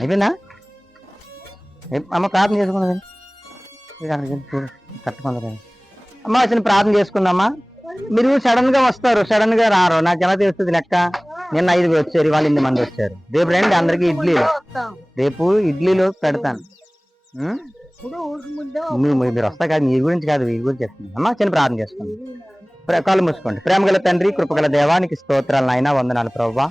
అయిపోయిందా? అమ్మ ప్రార్థన చేసుకున్నది చూడు కట్టుకుందా. అమ్మ వచ్చిన ప్రార్థన చేసుకుందామా. మీరు సడన్ గా వస్తారు, సడన్ గా రారు, నాకు ఎలా తెలుస్తుంది లెక్క. నిన్న 5 వచ్చారు, వాళ్ళు 8 మంది వచ్చారు. రేపు రండి, అందరికి ఇడ్లీలు, రేపు ఇడ్లీలు పెడతాను. మీరు వస్తా కాదు, మీ గురించి కాదు, మీ గురించి చెప్తున్నాను. అమ్మ చిన్న ప్రార్థన చేసుకోండి, కాళ్ళు మూసుకోండి. ప్రేమగల తండ్రి, కృపగల దేవానికి స్తోత్రాలు నాయన, వందనాలు ప్రభువా.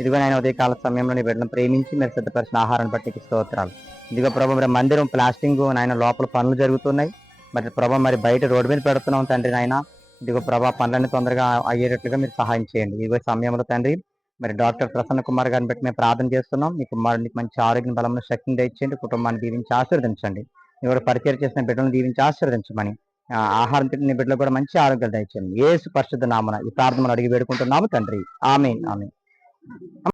ఇదిగో నాయన ఉదయకాల సమయంలో నీ బిడ్డను ప్రేమించి మీరు సిద్ధపరిచిన ఆహారాన్ని బట్టి స్తోత్రాలు. ఇదిగో ప్రభు మరి మందిరం ప్లాస్టింగ్ నాయన లోపల పనులు జరుగుతున్నాయి. మరి ప్రభా మరి బయట రోడ్డు మీద పెడుతున్నాం తండ్రి నాయన. ఇదిగో ప్రభా పనులన్నీ తొందరగా అయ్యేటట్లుగా మీరు సహాయం చేయండి. ఇదిగో సమయంలో తండ్రి మరి డాక్టర్ ప్రసన్న కుమార్ గారిని బట్టి మేము ప్రార్థన చేస్తున్నాం. మీ కుమారునికి మంచి ఆరోగ్యం, బలమైన శక్తిని దయచేయండి. కుటుంబాన్ని దీవించి ఆశీర్వదించండి. మీరు పరిచయం చేసిన బిడ్డలను దీవించి ఆశీర్వదించమని, ఆహారం తింటున్న బిడ్డలు కూడా మంచి ఆరోగ్యాలు దయచేయండి. యేసు పరిశుద్ధ నామమున ఈ ప్రార్థనలు అడిగి వేడుకుంటున్నాము తండ్రి. ఆమేన్, ఆమేన్.